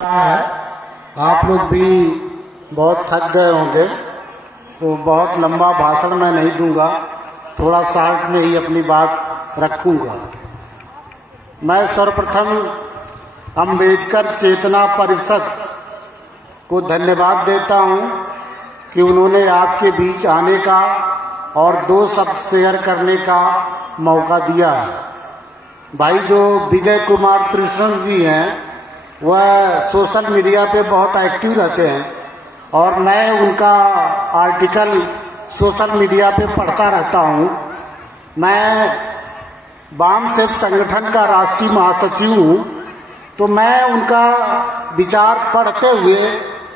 है। आप लोग भी बहुत थक गए होंगे, तो बहुत लंबा भाषण मैं नहीं दूंगा, थोड़ा शॉर्ट में ही अपनी बात रखूंगा। मैं सर्वप्रथम अम्बेडकर चेतना परिषद को धन्यवाद देता हूं कि उन्होंने आपके बीच आने का और दो शब्द शेयर करने का मौका दिया है। भाई जो विजय कुमार त्रिशरण जी हैं, वह सोशल मीडिया पे बहुत एक्टिव रहते हैं और मैं उनका आर्टिकल सोशल मीडिया पे पढ़ता रहता हूं। मैं वाम सेव संगठन का राष्ट्रीय महासचिव हूं, तो मैं उनका विचार पढ़ते हुए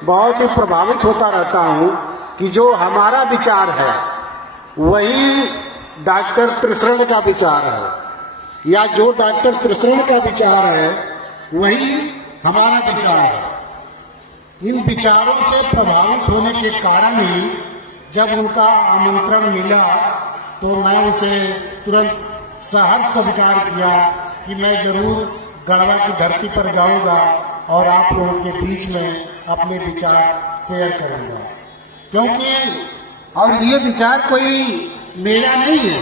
बहुत ही प्रभावित होता रहता हूं कि जो हमारा विचार है वही डॉक्टर त्रिशरण का विचार है, या जो डॉक्टर त्रिशरण का विचार है वही हमारा विचार है। इन विचारों से प्रभावित होने के कारण ही जब उनका आमंत्रण मिला तो मैं उसे तुरंत सहर्ष स्वीकार किया कि मैं जरूर गढ़वा की धरती पर जाऊंगा और आप लोगों के बीच में अपने विचार शेयर करूंगा। क्योंकि और ये विचार कोई मेरा नहीं है,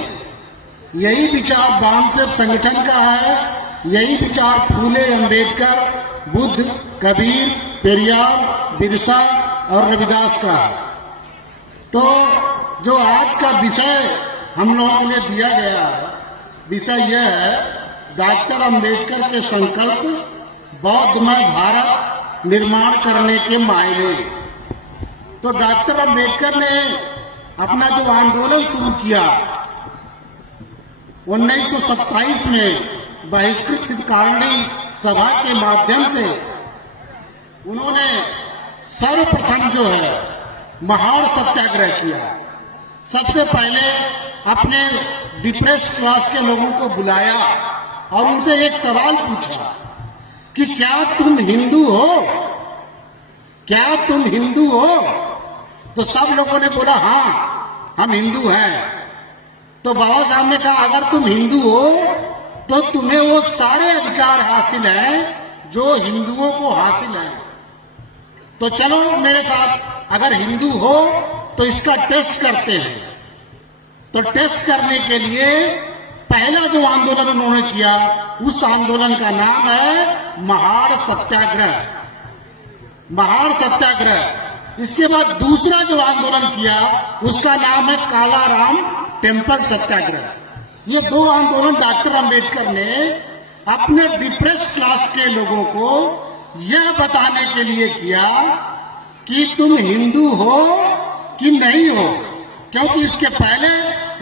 यही विचार वाम सेव संगठन का है, यही विचार फूले, अम्बेडकर, बुद्ध, कबीर, पेरियार, बिरसा और रविदास का है। तो जो आज का विषय हम लोगों के लिए दिया गया है, विषय यह है डॉक्टर अम्बेडकर के संकल्प बौद्धमय भारत निर्माण करने के मायने। तो डॉक्टर अम्बेडकर ने अपना जो आंदोलन शुरू किया 1927 में बहिष्कृत हितकारिणी सभा के माध्यम से, उन्होंने सर्वप्रथम जो है महाड़ सत्याग्रह किया। सबसे पहले अपने डिप्रेस क्लास के लोगों को बुलाया और उनसे एक सवाल पूछा कि क्या तुम हिंदू हो, क्या तुम हिंदू हो? तो सब लोगों ने बोला हाँ हम हिंदू हैं। तो बाबा साहब ने कहा अगर तुम हिंदू हो तो तुम्हें वो सारे अधिकार हासिल हैं जो हिंदुओं को हासिल हैं। तो चलो मेरे साथ, अगर हिंदू हो तो इसका टेस्ट करते हैं। तो टेस्ट करने के लिए पहला जो आंदोलन उन्होंने किया, उस आंदोलन का नाम है महाड़ सत्याग्रह। महाड़ सत्याग्रह। इसके बाद दूसरा जो आंदोलन किया उसका नाम है कालाराम टेम्पल सत्याग्रह। ये दो आंदोलन डॉक्टर अम्बेडकर ने अपने डिप्रेस क्लास के लोगों को यह बताने के लिए किया कि तुम हिंदू हो कि नहीं हो, क्योंकि इसके पहले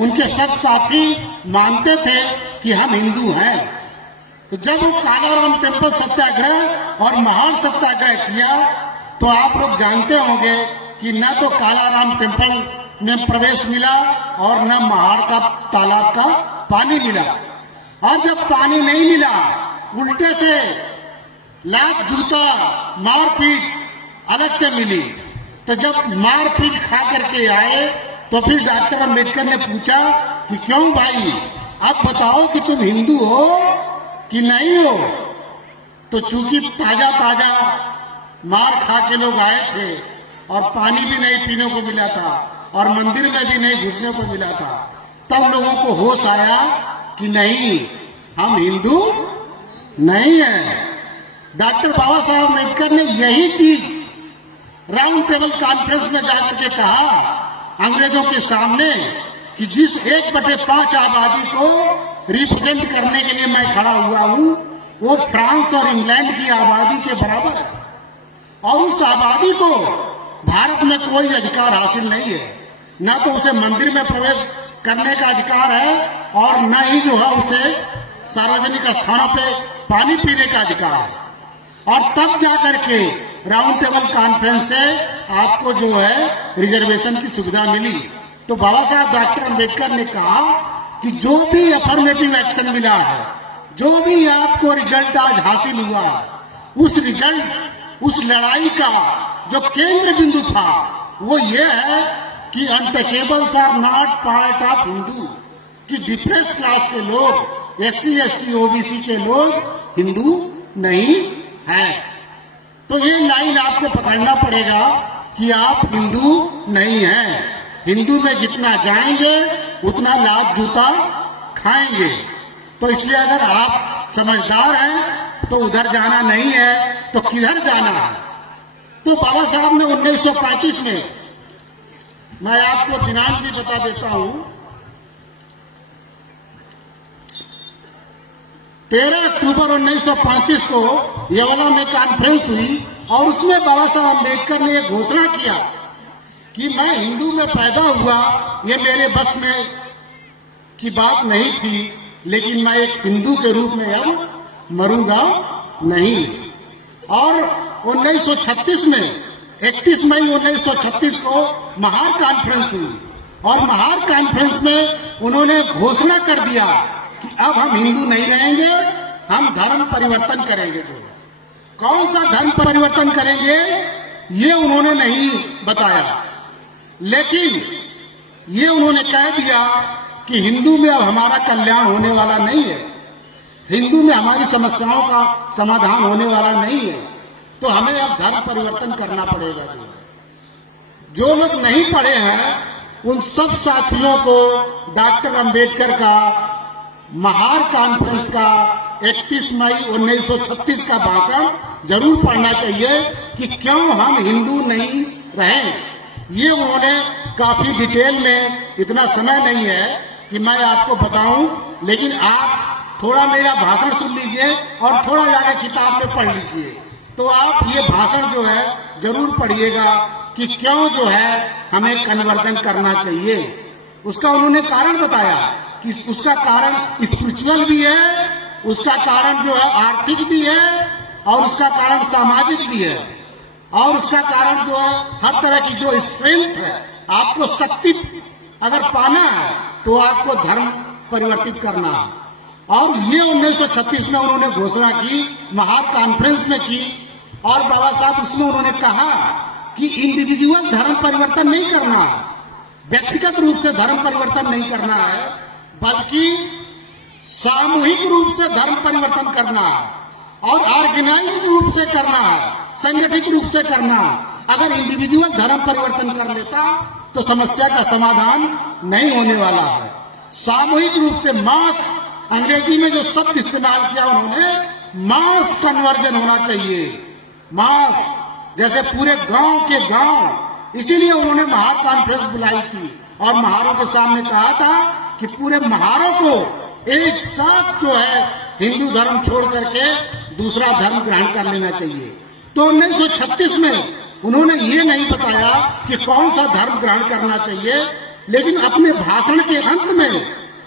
उनके सब साथी मानते थे कि हम हिंदू हैं। तो जब वो कालाराम टेम्पल सत्याग्रह और महाड़ सत्याग्रह किया तो आप लोग जानते होंगे कि न तो कालाराम टेम्पल में प्रवेश मिला और न महाड़ का तालाब का पानी मिला। और जब पानी नहीं मिला, उल्टे से लात, जूता, मारपीट अलग से मिली। तो जब मारपीट खा करके आए तो फिर डॉक्टर अम्बेडकर ने पूछा कि क्यों भाई, अब बताओ कि तुम हिंदू हो कि नहीं हो? तो चूंकि ताजा ताजा मार खा के लोग आए थे और पानी भी नहीं पीने को मिला था और मंदिर में भी नहीं घुसने को मिला था, तब लोगों को होश आया कि नहीं, हम हिंदू नहीं हैं। डॉक्टर बाबा साहब अम्बेडकर ने यही चीज राउंड टेबल कॉन्फ्रेंस में जाकर के कहा अंग्रेजों के सामने कि जिस 1/5 आबादी को रिप्रेजेंट करने के लिए मैं खड़ा हुआ हूं, वो फ्रांस और इंग्लैंड की आबादी के बराबर है और उस आबादी को भारत में कोई अधिकार हासिल नहीं है। न तो उसे मंदिर में प्रवेश करने का अधिकार है और न ही जो है उसे सार्वजनिक स्थानों पे पानी पीने का अधिकार है। और तब जाकर के राउंड टेबल कॉन्फ्रेंस से आपको जो है रिजर्वेशन की सुविधा मिली। तो बाबा साहब डॉक्टर अम्बेडकर ने कहा कि जो भी अफर्मेटिव एक्शन मिला है, जो भी आपको रिजल्ट आज हासिल हुआ है, उस रिजल्ट, उस लड़ाई का जो केंद्र बिंदु था वो ये है कि untouchables are not part of Hindu, कि डिप्रेस क्लास के लोग, SC ST OBC के लोग हिंदू नहीं है। तो ये लाइन आपको पकड़ना पड़ेगा कि आप हिंदू नहीं हैं। हिंदू में जितना जाएंगे उतना लात जूता खाएंगे। तो इसलिए अगर आप समझदार हैं तो उधर जाना नहीं है तो किधर जाना है। तो बाबा साहब ने 1935 में, मैं आपको दिनांक भी बता देता हूं, 13 अक्टूबर 1935 को यवना में कॉन्फ्रेंस हुई और उसमें बाबा साहब अम्बेडकर ने यह घोषणा किया कि मैं हिंदू में पैदा हुआ, ये मेरे बस में की बात नहीं थी, लेकिन मैं एक हिंदू के रूप में अब मरूंगा नहीं। और 1936 में 31 मई 1936 को महार कॉन्फ्रेंस हुई और महार कॉन्फ्रेंस में उन्होंने घोषणा कर दिया कि अब हम हिंदू नहीं रहेंगे, हम धर्म परिवर्तन करेंगे। जो कौन सा धर्म परिवर्तन करेंगे ये उन्होंने नहीं बताया, लेकिन ये उन्होंने कह दिया कि हिंदू में अब हमारा कल्याण होने वाला नहीं है, हिंदू में हमारी समस्याओं का समाधान होने वाला नहीं है, तो हमें अब धर्म परिवर्तन करना पड़ेगा। जो लोग नहीं पढ़े हैं उन सब साथियों को डॉक्टर अंबेडकर का महार कॉन्फ्रेंस का 31 मई 1936 का भाषण जरूर पढ़ना चाहिए कि क्यों हम हिंदू नहीं रहें। ये उन्होंने काफी डिटेल में, इतना समय नहीं है कि मैं आपको बताऊं, लेकिन आप थोड़ा मेरा भाषण सुन लीजिए और थोड़ा जाके किताब में पढ़ लीजिए, तो आप ये भाषण जो है जरूर पढ़िएगा कि क्यों जो है हमें कन्वर्जन करना चाहिए। उसका उन्होंने कारण बताया कि उसका कारण स्पिरिचुअल भी है, उसका कारण जो है आर्थिक भी है, और उसका कारण सामाजिक भी है, और उसका कारण जो है हर तरह की जो स्ट्रेंथ है, आपको शक्ति अगर पाना है तो आपको धर्म परिवर्तित करना है। और ये 1936 में उन्होंने घोषणा की, महार कॉन्फ्रेंस में की, और बाबा साहब उसमें उन्होंने कहा कि इंडिविजुअल धर्म परिवर्तन नहीं करना है, व्यक्तिगत रूप से धर्म परिवर्तन नहीं करना है, बल्कि सामूहिक रूप से धर्म परिवर्तन करना है और ऑर्गेनाइज रूप से करना है, संगठित रूप से करना है। अगर इंडिविजुअल धर्म परिवर्तन कर लेता तो समस्या का समाधान नहीं होने वाला है। सामूहिक रूप से मास, अंग्रेजी में जो शब्द इस्तेमाल किया उन्होंने, मास कन्वर्जन होना चाहिए। मास जैसे पूरे गांव के गांव, इसीलिए उन्होंने महार कॉन्फ्रेंस बुलाई थी और महारों के सामने कहा था कि पूरे महारों को एक साथ जो है हिंदू धर्म छोड़ करके दूसरा धर्म ग्रहण कर लेना चाहिए। तो 1936 में उन्होंने ये नहीं बताया कि कौन सा धर्म ग्रहण करना चाहिए, लेकिन अपने भाषण के अंत में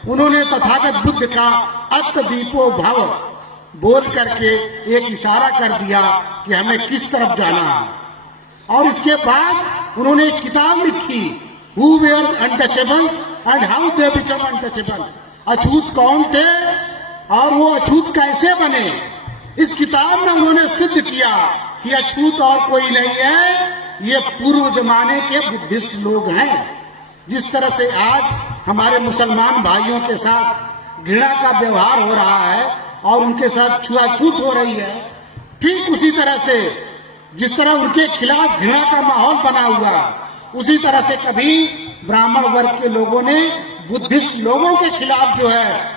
उन्होंने तथागत बुद्ध का अत्त दीपो भव बोल करके एक इशारा कर दिया कि हमें किस तरफ जाना है। और इसके बाद उन्होंने एक किताब लिखी, Who were untouchables and how they become untouchable। अछूत कौन थे और वो अछूत कैसे बने। इस किताब में उन्होंने सिद्ध किया कि अछूत और कोई नहीं है, ये पूर्व जमाने के बुद्धिस्ट लोग हैं। जिस तरह से आज हमारे मुसलमान भाइयों के साथ घृणा का व्यवहार हो रहा है और उनके साथ छुआछूत हो रही है, ठीक उसी तरह से जिस तरह उनके खिलाफ घृणा का माहौल बना हुआ, उसी तरह से कभी ब्राह्मण वर्ग के लोगों ने बुद्धिस्ट लोगों के खिलाफ जो है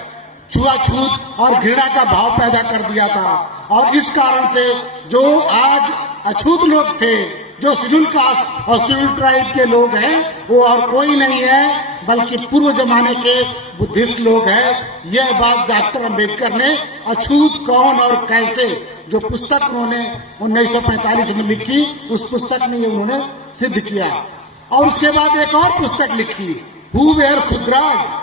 छुआछूत और घृणा का भाव पैदा कर दिया था। और इस कारण से जो आज अछूत लोग थे, जो शेड्यूल कास्ट और शेड्यूल ट्राइब के लोग हैं, वो और कोई नहीं है बल्कि पूर्व जमाने के बुद्धिस्ट लोग हैं। यह बात डॉक्टर अंबेडकर ने अछूत कौन और कैसे, जो पुस्तक उन्होंने 1945 में लिखी, उस पुस्तक में ये उन्होंने सिद्ध किया। और उसके बाद एक और पुस्तक लिखी, who were Shudras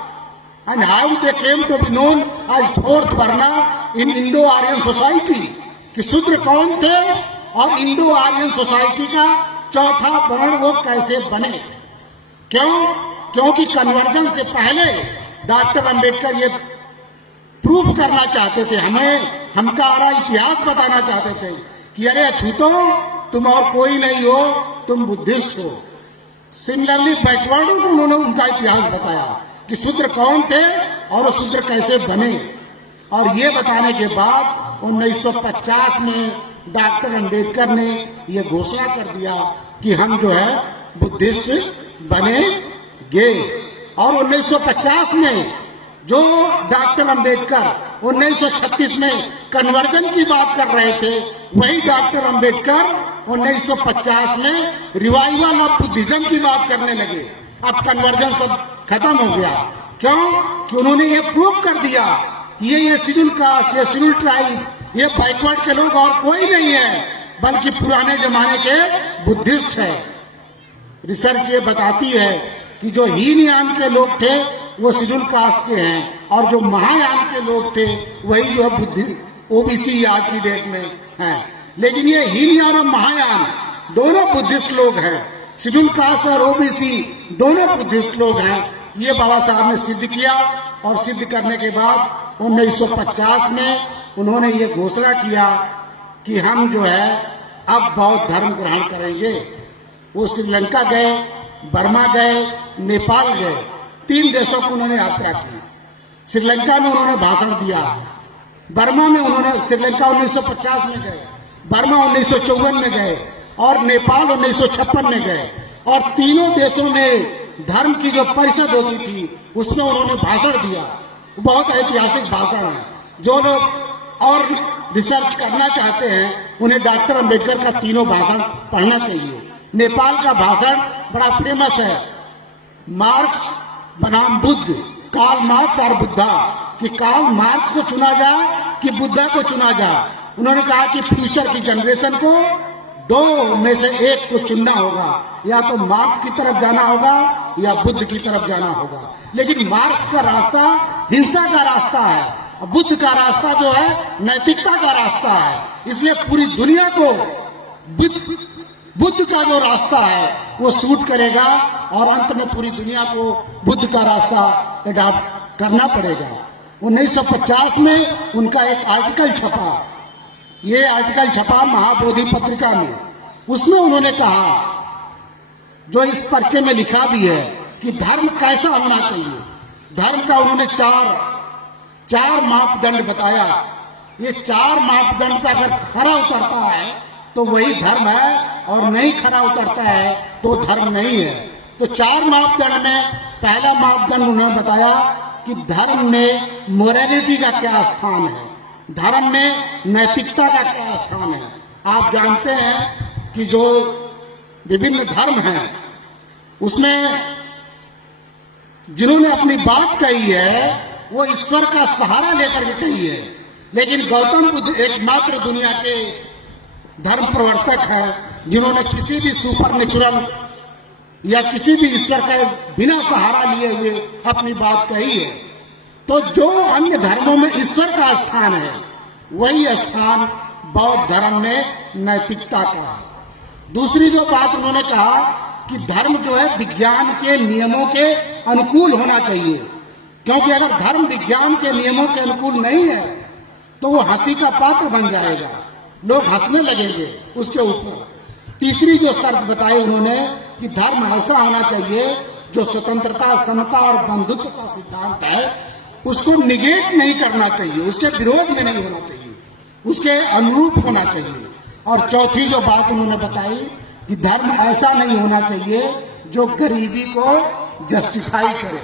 and how they came to be known as fourth varna in Indo-Aryan society, कि शूद्र कौन थे और इंडो आर्यन सोसाइटी का चौथा वर्ण वो कैसे बने। क्यों? क्योंकि कन्वर्जन से पहले डॉक्टर अंबेडकर ये प्रूव करना चाहते थे, हमका आरा इतिहास बताना चाहते थे कि अरे अछूतो तुम और कोई नहीं हो, तुम बुद्धिस्ट हो। सिमिलरली बैकवर्ड उन्होंने उनका इतिहास बताया कि शूद्र कौन थे और शूद्र कैसे बने। और ये बताने के बाद 1950 में डॉक्टर अंबेडकर ने ये घोषणा कर दिया कि हम जो है बुद्धिस्ट बनेंगे। और 1950 में जो डॉक्टर अंबेडकर 1936 में कन्वर्जन की बात कर रहे थे, वही डॉक्टर अंबेडकर 1950 में रिवाइवल ऑफ बुद्धिज्म की बात करने लगे। अब कन्वर्जन सब खत्म हो गया। क्यों? कि उन्होंने ये प्रूव कर दिया कि ये शेड्यूल कास्ट, ये शेड्यूल ट्राइब, ये बैकवर्ड के लोग और कोई नहीं है, बल्कि पुराने जमाने के बुद्धिस्ट है। रिसर्च ये बताती है कि जो हीनयान के लोग थे वो शेड्यूल कास्ट के हैं, और जो महायान के लोग थे वही जो है बुद्धिस्ट ओबीसी आज की डेट में हैं। लेकिन ये हीनयान और महायान दोनों बुद्धिस्ट लोग हैं, शेड्यूल कास्ट और ओबीसी दोनों बुद्धिस्ट लोग हैं। ये बाबा साहब ने सिद्ध किया, और सिद्ध करने के बाद 1950 में उन्होंने ये घोषणा किया कि हम जो है अब बौद्ध धर्म ग्रहण करेंगे। वो श्रीलंका गए, बर्मा गए, नेपाल गए, 3 देशों को उन्होंने यात्रा की। श्रीलंका में उन्होंने भाषण दिया, बर्मा में उन्होंने, श्रीलंका 1950 में गए, बर्मा 1954 में गए, और नेपाल 1956 में गए। और तीनों देशों में धर्म की जो परिषद होती थी उसमें उन्होंने भाषण दिया। बहुत ऐतिहासिक भाषण है। जो लोग और रिसर्च करना चाहते हैं उन्हें डॉक्टर अंबेडकर का तीनों भाषण पढ़ना चाहिए। नेपाल का भाषण बड़ा फेमस है, मार्क्स बनाम बुद्ध, कार्ल मार्क्स और बुद्धा, कि कार्ल मार्क्स को चुना जाए कि बुद्धा को चुना जाए। उन्होंने कहा कि फ्यूचर की जनरेशन को 2 में से एक को चुनना होगा, या तो मार्क्स की तरफ जाना होगा या बुद्ध की तरफ जाना होगा। लेकिन मार्क्स का रास्ता हिंसा का रास्ता है, और बुद्ध का रास्ता जो है नैतिकता का रास्ता है। इसलिए पूरी दुनिया को बुद्ध का जो रास्ता है वो सूट करेगा, और अंत में पूरी दुनिया को बुद्ध का रास्ता अडॉप्ट करना पड़ेगा। 1950 में उनका एक आर्टिकल छपा, ये आर्टिकल छपा महाबोधि पत्रिका में। उसमें उन्होंने कहा, जो इस पर्चे में लिखा भी है, कि धर्म कैसा होना चाहिए। धर्म का उन्होंने चार मापदंड बताया। ये 4 मापदंड पर अगर खरा उतरता है तो वही धर्म है, और नहीं खरा उतरता है तो धर्म नहीं है। तो 4 मापदंड में पहला मापदंड उन्होंने बताया कि धर्म में मोरालिटी का क्या स्थान है, धर्म में नैतिकता का क्या स्थान है। आप जानते हैं कि जो विभिन्न धर्म हैं उसमें जिन्होंने अपनी बात कही है वो ईश्वर का सहारा लेकर के कही है, लेकिन गौतम बुद्ध एकमात्र दुनिया के धर्म प्रवर्तक हैं जिन्होंने किसी भी सुपर नेचुरल या किसी भी ईश्वर का बिना सहारा लिए हुए अपनी बात कही है। तो जो अन्य धर्मों में ईश्वर का स्थान है वही स्थान बौद्ध धर्म में नैतिकता का है। दूसरी जो बात उन्होंने कहा कि धर्म जो है विज्ञान के नियमों के अनुकूल होना चाहिए, क्योंकि अगर धर्म विज्ञान के नियमों के अनुकूल नहीं है तो वो हंसी का पात्र बन जाएगा, लोग हंसने लगेंगे उसके ऊपर। तीसरी जो शर्त बताई उन्होंने कि धर्म ऐसा होना चाहिए जो स्वतंत्रता, समता और बंधुत्व का सिद्धांत है उसको निगेट नहीं करना चाहिए, उसके विरोध में नहीं होना चाहिए, उसके अनुरूप होना चाहिए। और चौथी जो बात उन्होंने बताई कि धर्म ऐसा नहीं होना चाहिए जो गरीबी को जस्टिफाई करे,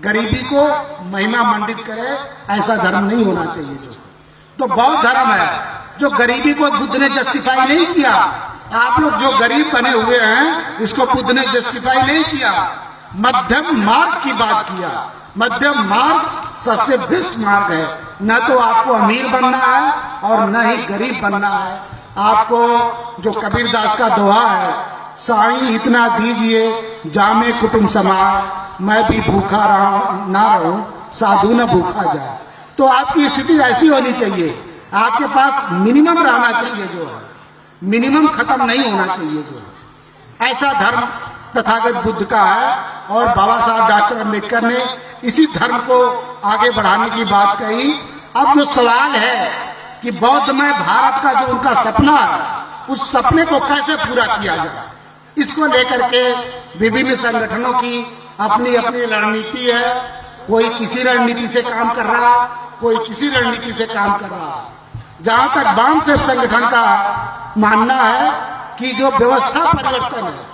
गरीबी को महिमा मंडित करे, ऐसा धर्म नहीं होना चाहिए। जो तो बौद्ध धर्म है जो गरीबी को बुद्ध ने जस्टिफाई नहीं किया। आप लोग जो गरीब बने हुए हैं इसको बुद्ध ने जस्टिफाई नहीं किया, मध्यम मार्ग की बात किया। मध्यम मार्ग सबसे बेस्ट मार्ग है, न तो आपको अमीर बनना है और न ही गरीब बनना है। आपको जो कबीरदास का दोहा है, साईं इतना दीजिए जामे कुटुंब समाए, मैं भी भूखा ना रहूं साधु न भूखा जाए। तो आपकी स्थिति ऐसी होनी चाहिए, आपके पास मिनिमम रहना चाहिए, जो है मिनिमम खत्म नहीं होना चाहिए। जो है ऐसा धर्म तथागत बुद्ध का है, और बाबा साहब डॉक्टर अंबेडकर ने इसी धर्म को आगे बढ़ाने की बात कही। अब जो सवाल है कि बौद्धमय भारत का जो उनका सपना है उस सपने को कैसे पूरा किया जाए, इसको लेकर के विभिन्न संगठनों की अपनी अपनी रणनीति है। कोई किसी रणनीति से काम कर रहा, कोई किसी रणनीति से काम कर रहा। जहां तक वामसेफ संगठन का मानना है कि जो व्यवस्था परिवर्तन है,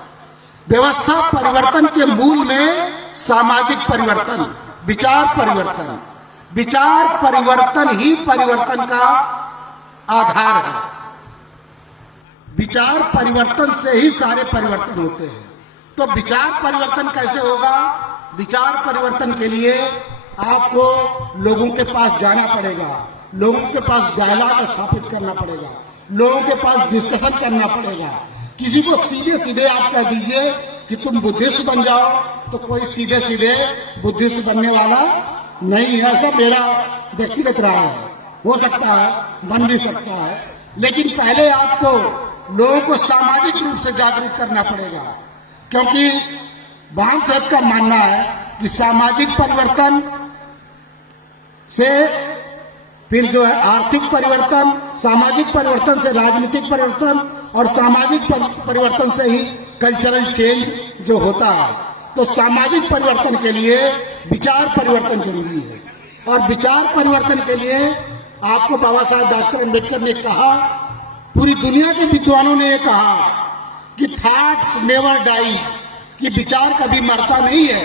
व्यवस्था परिवर्तन के मूल में सामाजिक परिवर्तन, विचार परिवर्तन, विचार परिवर्तन ही परिवर्तन का आधार है। विचार परिवर्तन से ही सारे परिवर्तन होते हैं। तो विचार परिवर्तन कैसे होगा? विचार परिवर्तन के लिए आपको लोगों के पास जाना पड़ेगा, लोगों के पास डायलॉग स्थापित करना पड़ेगा, लोगों के पास डिस्कशन करना पड़ेगा। किसी को सीधे सीधे आप कह दीजिए कि तुम बुद्धिस्ट बन जाओ, तो कोई सीधे सीधे बुद्धिस्ट बनने वाला नहीं है। ऐसा मेरा व्यक्तिगत राय है। हो सकता है, बन भी सकता है, लेकिन पहले आपको लोगों को सामाजिक रूप से जागरूक करना पड़ेगा, क्योंकि वामसेफ का मानना है कि सामाजिक परिवर्तन से फिर जो है आर्थिक परिवर्तन, सामाजिक परिवर्तन से राजनीतिक परिवर्तन, और सामाजिक परिवर्तन से ही कल्चरल चेंज जो होता है। तो सामाजिक परिवर्तन के लिए विचार परिवर्तन जरूरी है, और विचार परिवर्तन के लिए आपको बाबा साहब डॉक्टर अम्बेडकर ने कहा, पूरी दुनिया के विद्वानों ने कहा कि थॉट्स नेवर डाइज, कि विचार कभी मरता नहीं है।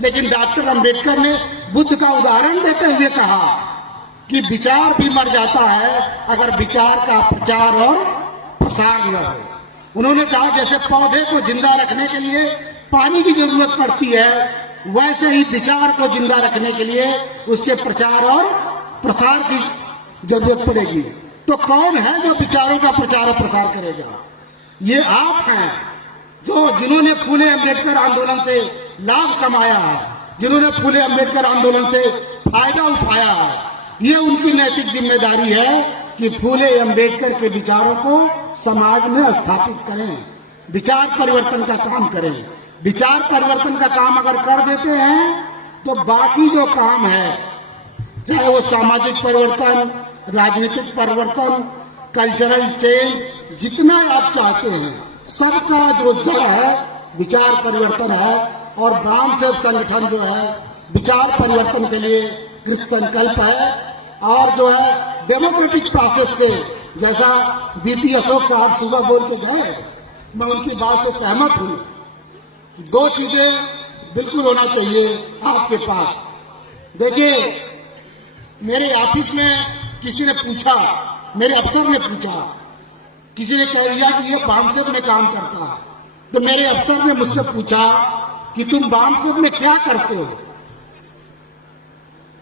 लेकिन डॉक्टर अम्बेडकर ने बुद्ध का उदाहरण देते हुए कहा कि विचार भी मर जाता है अगर विचार का प्रचार और प्रसार न हो। उन्होंने कहा जैसे पौधे को जिंदा रखने के लिए पानी की जरूरत पड़ती है, वैसे ही विचार को जिंदा रखने के लिए उसके प्रचार और प्रसार की जरूरत पड़ेगी। तो कौन है जो विचारों का प्रचार और प्रसार करेगा? ये आप हैं, जिन्होंने फूले अम्बेडकर आंदोलन से लाभ कमाया है, जिन्होंने फूले अम्बेडकर आंदोलन से फायदा उठाया है। ये उनकी नैतिक जिम्मेदारी है कि फूले अम्बेडकर के विचारों को समाज में स्थापित करें, विचार परिवर्तन का काम करें। विचार परिवर्तन का काम अगर कर देते हैं तो बाकी जो काम है, चाहे वो सामाजिक परिवर्तन, राजनीतिक परिवर्तन, कल्चरल चेंज, जितना आप चाहते हैं, सबका जो जड़ है विचार परिवर्तन है। और वामसेफ संगठन जो है विचार परिवर्तन के लिए कृत संकल्प है, और जो है डेमोक्रेटिक प्रोसेस से, जैसा बीपी अशोक साहब सुबह बोल के गए, मैं उनकी बात से सहमत हूं। दो चीजें बिल्कुल होना चाहिए आपके पास। देखिए, मेरे ऑफिस में किसी ने पूछा, मेरे अफसर ने पूछा, किसी ने कह दिया कि ये वामसेफ में काम करता है, तो मेरे अफसर ने मुझसे पूछा कि तुम वामसेफ में क्या करते हो?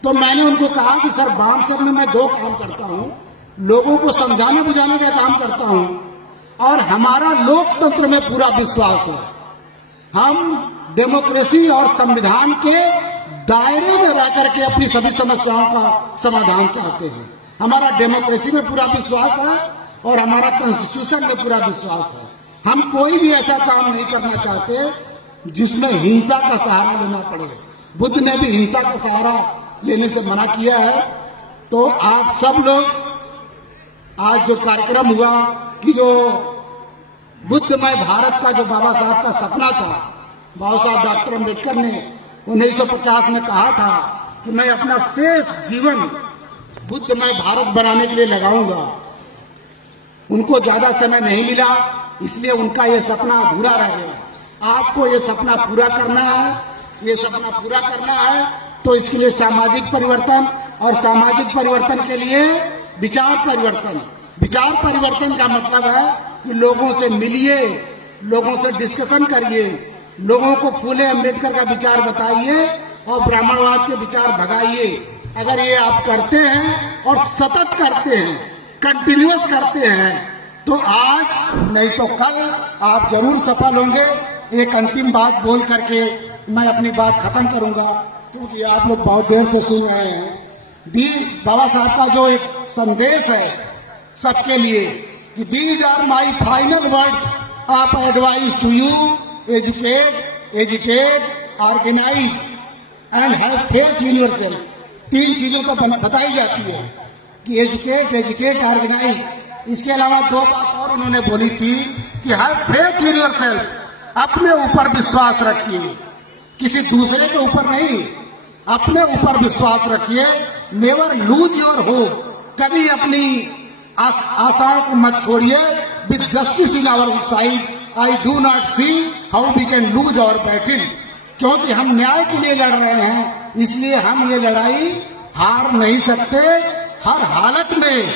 तो मैंने उनको कहा कि सर, वामसेफ में मैं दो काम करता हूं, लोगों को समझाने बुझाने का काम करता हूं, और हमारा लोकतंत्र में पूरा विश्वास है। हम डेमोक्रेसी और संविधान के दायरे में रह करके अपनी सभी समस्याओं का समाधान चाहते हैं। हमारा डेमोक्रेसी में पूरा विश्वास है और हमारा कॉन्स्टिट्यूशन में पूरा विश्वास है। हम कोई भी ऐसा काम नहीं करना चाहते जिसमें हिंसा का सहारा लेना पड़े। बुद्ध ने भी हिंसा का सहारा लेने से मना किया है। तो आप सब लोग, आज जो कार्यक्रम हुआ कि जो बुद्धमय भारत का जो बाबा साहब का सपना था, बाबा साहब डॉक्टर अम्बेडकर ने 1950 में कहा था कि मैं अपना शेष जीवन बुद्धमय भारत बनाने के लिए लगाऊंगा। उनको ज्यादा समय नहीं मिला, इसलिए उनका ये सपना अधूरा रह गया। आपको ये सपना पूरा करना है, ये सपना पूरा करना है, तो इसके लिए सामाजिक परिवर्तन, और सामाजिक परिवर्तन के लिए विचार परिवर्तन। विचार परिवर्तन का मतलब है कि लोगों से मिलिए, लोगों से डिस्कशन करिए, लोगों को फूले अम्बेडकर का विचार बताइए और ब्राह्मणवाद के विचार भगाइए। अगर ये आप करते हैं और सतत करते हैं, कंटिन्यूअस करते हैं, तो आज नहीं तो कल आप जरूर सफल होंगे। एक अंतिम बात बोल करके मैं अपनी बात खत्म करूंगा, क्योंकि आप लोग बहुत देर से सुन रहे हैं। बाबा साहब का जो एक संदेश है सबके लिए कि these are my final words of advice to you, educate, agitate, organise and have faith in yourself. तीन चीजों को बताई जाती है कि एजुकेट, एजिटेट, ऑर्गेनाइज। इसके अलावा दो बात और उन्होंने बोली थी कि हैव फेथ इन योरसेल्फ, अपने ऊपर विश्वास रखिए, किसी दूसरे के ऊपर नहीं, अपने ऊपर विश्वास रखिए। नेवर लूज योर होप, कभी अपनी आशाओं को मत छोड़िए। With justice in our side I do not see how we can lose our battle. क्योंकि हम न्याय के लिए लड़ रहे हैं, इसलिए हम ये लड़ाई हार नहीं सकते। हर हालत में,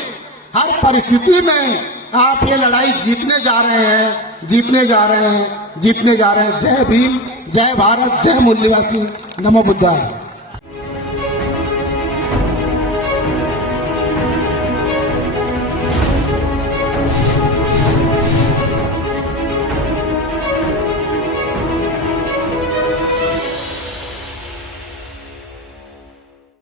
हर परिस्थिति में आप ये लड़ाई जीतने जा रहे हैं, जीतने जा रहे हैं, जीतने जा रहे हैं। जय भीम, जय भारत, जय मूल्यवासी, नमो बुद्धाय।